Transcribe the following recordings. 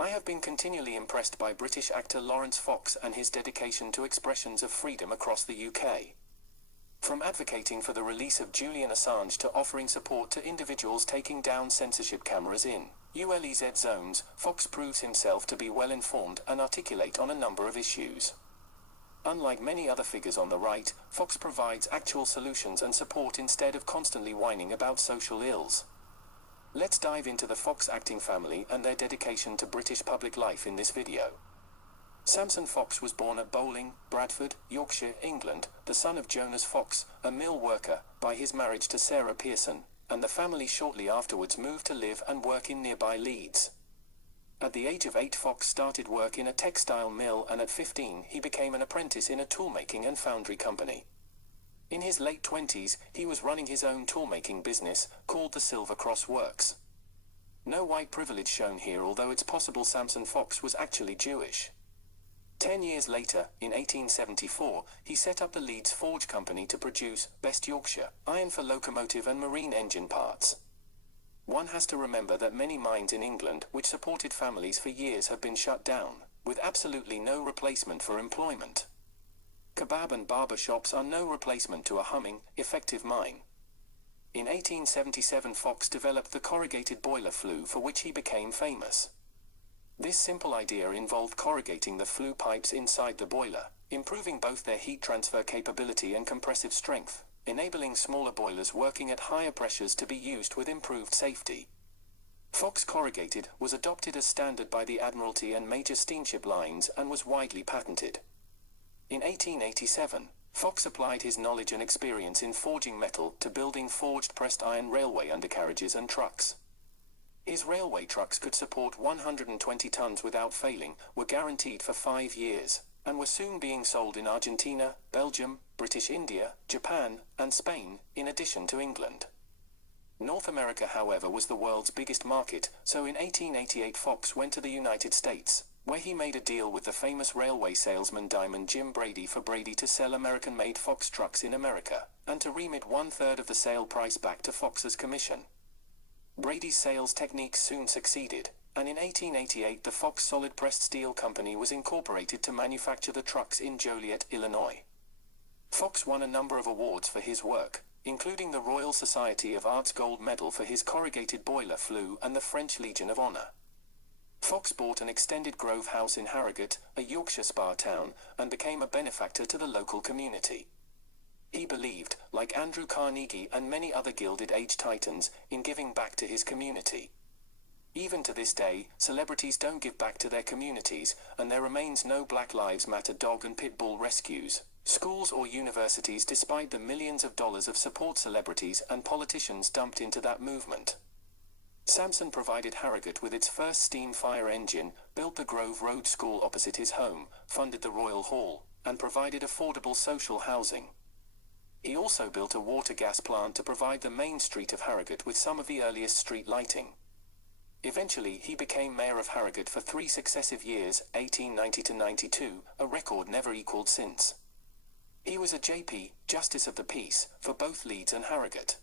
I have been continually impressed by British actor Laurence Fox and his dedication to expressions of freedom across the UK. From advocating for the release of Julian Assange to offering support to individuals taking down censorship cameras in ULEZ zones, Fox proves himself to be well informed and articulate on a number of issues. Unlike many other figures on the right, Fox provides actual solutions and support instead of constantly whining about social ills. Let's dive into the Fox acting family and their dedication to British public life in this video. Samson Fox was born at Bowling, Bradford, Yorkshire, England, the son of Jonas Fox, a mill worker, by his marriage to Sarah Pearson, and the family shortly afterwards moved to live and work in nearby Leeds. At the age of 8, Fox started work in a textile mill, and at 15 he became an apprentice in a toolmaking and foundry company. In his late 20s, he was running his own toolmaking business, called the Silver Cross Works. No white privilege shown here, although it's possible Samson Fox was actually Jewish. 10 years later, in 1874, he set up the Leeds Forge Company to produce Best Yorkshire iron for locomotive and marine engine parts. One has to remember that many mines in England, which supported families for years, have been shut down, with absolutely no replacement for employment. Kebab and barber shops are no replacement to a humming, effective mine. In 1877, Fox developed the corrugated boiler flue, for which he became famous. This simple idea involved corrugating the flue pipes inside the boiler, improving both their heat transfer capability and compressive strength, enabling smaller boilers working at higher pressures to be used with improved safety. Fox corrugated was adopted as standard by the Admiralty and major steamship lines and was widely patented. In 1887, Fox applied his knowledge and experience in forging metal to building forged pressed iron railway undercarriages and trucks. His railway trucks could support 120 tons without failing, were guaranteed for 5 years, and were soon being sold in Argentina, Belgium, British India, Japan, and Spain, in addition to England. North America, however, was the world's biggest market, so in 1888 Fox went to the United States, where he made a deal with the famous railway salesman Diamond Jim Brady for Brady to sell American-made Fox trucks in America, and to remit 1/3 of the sale price back to Fox's commission. Brady's sales techniques soon succeeded, and in 1888 the Fox Solid Pressed Steel Company was incorporated to manufacture the trucks in Joliet, Illinois. Fox won a number of awards for his work, including the Royal Society of Art's Gold Medal for his corrugated boiler flue and the French Legion of Honor. Fox bought an extended Grove house in Harrogate, a Yorkshire spa town, and became a benefactor to the local community. He believed, like Andrew Carnegie and many other Gilded Age titans, in giving back to his community. Even to this day, celebrities don't give back to their communities, and there remains no Black Lives Matter dog and pit bull rescues, schools or universities, despite the millions of dollars of support celebrities and politicians dumped into that movement. Samson provided Harrogate with its first steam fire engine, built the Grove Road School opposite his home, funded the Royal Hall, and provided affordable social housing. He also built a water gas plant to provide the main street of Harrogate with some of the earliest street lighting. Eventually, he became mayor of Harrogate for 3 successive years, 1890 to 92, a record never equaled since. He was a JP, Justice of the Peace, for both Leeds and Harrogate.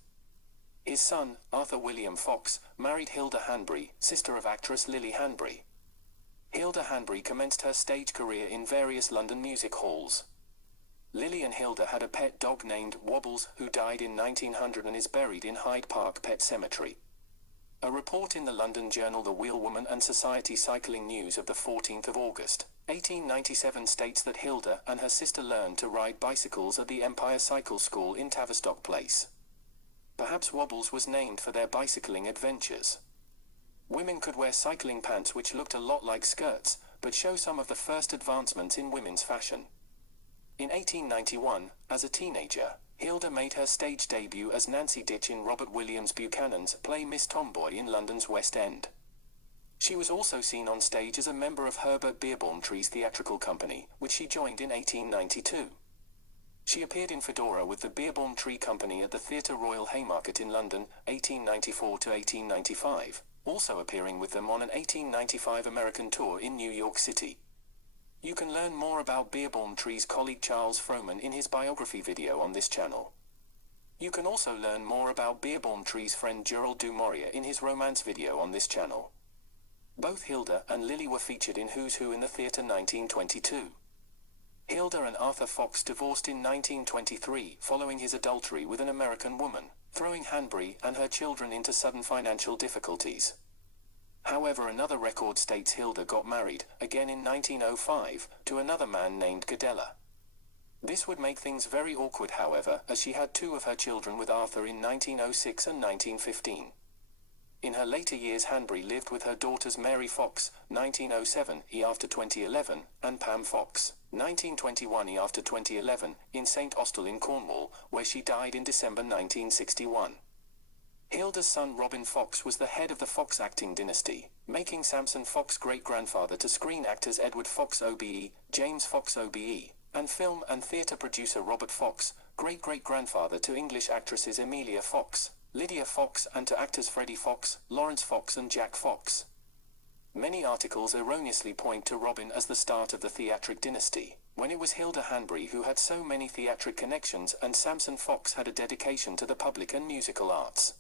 His son, Arthur William Fox, married Hilda Hanbury, sister of actress Lily Hanbury. Hilda Hanbury commenced her stage career in various London music halls. Lily and Hilda had a pet dog named Wobbles, who died in 1900 and is buried in Hyde Park Pet Cemetery. A report in the London journal The Wheelwoman and Society Cycling News of the 14th of August, 1897 states that Hilda and her sister learned to ride bicycles at the Empire Cycle School in Tavistock Place. Perhaps Wobbles was named for their bicycling adventures. Women could wear cycling pants which looked a lot like skirts, but show some of the first advancements in women's fashion. In 1891, as a teenager, Hilda made her stage debut as Nancy Ditch in Robert Williams Buchanan's play Miss Tomboy in London's West End. She was also seen on stage as a member of Herbert Beerbohm-Tree's theatrical company, which she joined in 1892. She appeared in Fedora with the Beerbohm-Tree Company at the Theatre Royal Haymarket in London, 1894 to 1895, also appearing with them on an 1895 American tour in New York City. You can learn more about Beerbohm-Tree's colleague Charles Frohman in his biography video on this channel. You can also learn more about Beerbohm-Tree's friend Gerald du Maurier in his romance video on this channel. Both Hilda and Lily were featured in Who's Who in the Theatre 1922. Hilda and Arthur Fox divorced in 1923 following his adultery with an American woman, throwing Hanbury and her children into sudden financial difficulties. However, another record states Hilda got married, again in 1905, to another man named Gadella. This would make things very awkward, however, as she had two of her children with Arthur in 1906 and 1915. In her later years, Hanbury lived with her daughters Mary Fox, 1907, after 2011, and Pam Fox, 1921 after 2011, in St Austell in Cornwall, where she died in December 1961. Hilda's son Robin Fox was the head of the Fox acting dynasty, making Samson Fox great-grandfather to screen actors Edward Fox OBE, James Fox OBE, and film and theatre producer Robert Fox, great-great-grandfather to English actresses Emilia Fox, Lydia Fox, and to actors Freddie Fox, Laurence Fox and Jack Fox. Many articles erroneously point to Robin as the start of the theatric dynasty, when it was Hilda Hanbury who had so many theatric connections and Samson Fox had a dedication to the public and musical arts.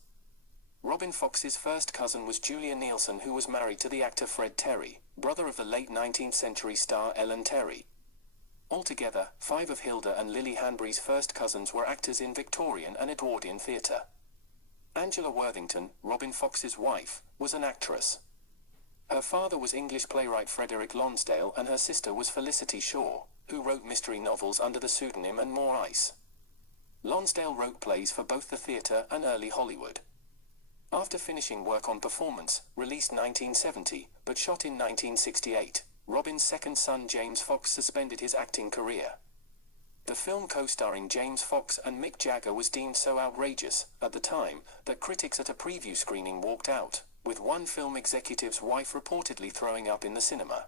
Robin Fox's first cousin was Julia Neilson, who was married to the actor Fred Terry, brother of the late 19th century star Ellen Terry. Altogether, 5 of Hilda and Lily Hanbury's first cousins were actors in Victorian and Edwardian theatre. Angela Worthington, Robin Fox's wife, was an actress. Her father was English playwright Frederick Lonsdale and her sister was Felicity Shaw, who wrote mystery novels under the pseudonym And More Ice. Lonsdale wrote plays for both the theatre and early Hollywood. After finishing work on Performance, released 1970, but shot in 1968, Robin's second son James Fox suspended his acting career. The film co-starring James Fox and Mick Jagger was deemed so outrageous, at the time, that critics at a preview screening walked out, with one film executive's wife reportedly throwing up in the cinema.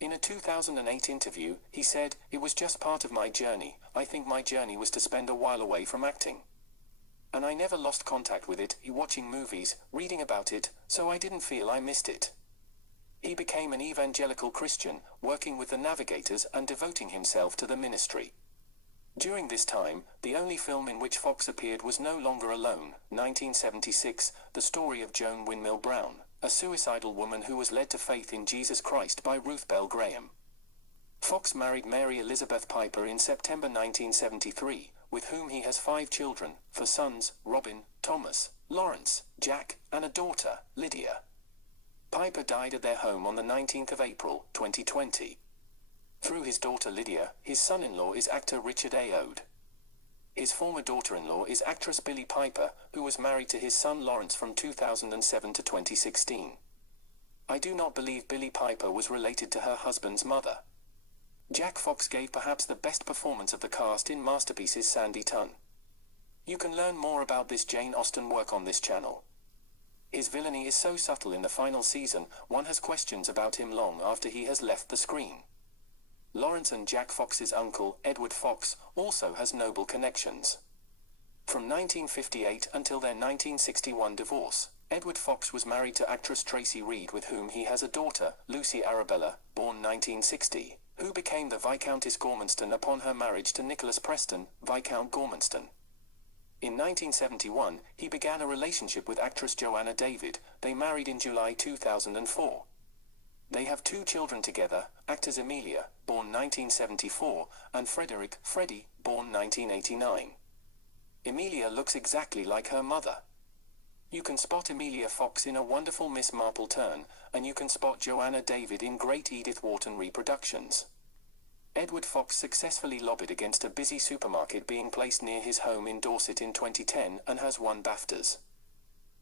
In a 2008 interview, he said, "It was just part of my journey. I think my journey was to spend a while away from acting. And I never lost contact with it, watching movies, reading about it, so I didn't feel I missed it." He became an evangelical Christian, working with the Navigators and devoting himself to the ministry. During this time, the only film in which Fox appeared was No Longer Alone, 1976, the story of Joan Windmill Brown, a suicidal woman who was led to faith in Jesus Christ by Ruth Bell Graham. Fox married Mary Elizabeth Piper in September 1973, with whom he has 5 children, 4 sons, Robin, Thomas, Lawrence, Jack, and a daughter, Lydia. Piper died at their home on the 19th of April, 2020. Through his daughter Lydia, his son-in-law is actor Richard A. Ode. His former daughter-in-law is actress Billie Piper, who was married to his son Lawrence from 2007 to 2016. I do not believe Billie Piper was related to her husband's mother. Jack Fox gave perhaps the best performance of the cast in Masterpieces' Sandy Tunn. You can learn more about this Jane Austen work on this channel. His villainy is so subtle in the final season, one has questions about him long after he has left the screen. Lawrence and Jack Fox's uncle, Edward Fox, also has noble connections. From 1958 until their 1961 divorce, Edward Fox was married to actress Tracy Reed, with whom he has a daughter, Lucy Arabella, born 1960, who became the Viscountess Gormanston upon her marriage to Nicholas Preston, Viscount Gormanston. In 1971, he began a relationship with actress Joanna David. They married in July 2004. They have 2 children together, actors Emilia, born 1974, and Frederick, Freddie, born 1989. Emilia looks exactly like her mother. You can spot Emilia Fox in A Wonderful Miss Marple Turn, and you can spot Joanna David in Great Edith Wharton reproductions. Edward Fox successfully lobbied against a busy supermarket being placed near his home in Dorset in 2010 and has won BAFTAs.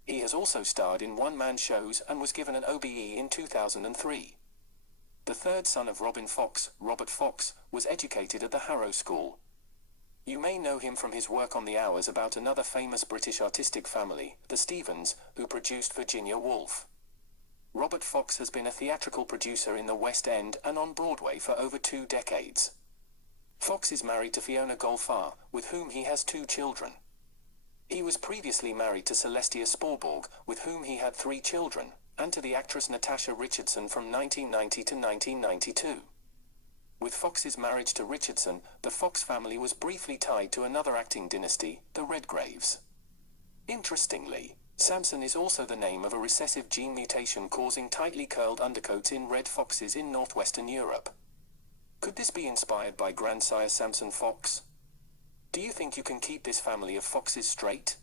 He has also starred in one-man shows and was given an OBE in 2003. The third son of Robin Fox, Robert Fox, was educated at the Harrow School. You may know him from his work on The Hours about another famous British artistic family, the Stephens, who produced Virginia Woolf. Robert Fox has been a theatrical producer in the West End and on Broadway for over 2 decades. Fox is married to Fiona Golfar, with whom he has 2 children. He was previously married to Celestia Sporborg, with whom he had 3 children, and to the actress Natasha Richardson from 1990 to 1992. With Fox's marriage to Richardson, the Fox family was briefly tied to another acting dynasty, the Redgraves. Interestingly, Samson is also the name of a recessive gene mutation causing tightly curled undercoats in red foxes in northwestern Europe. Could this be inspired by grandsire Samson Fox? Do you think you can keep this family of foxes straight?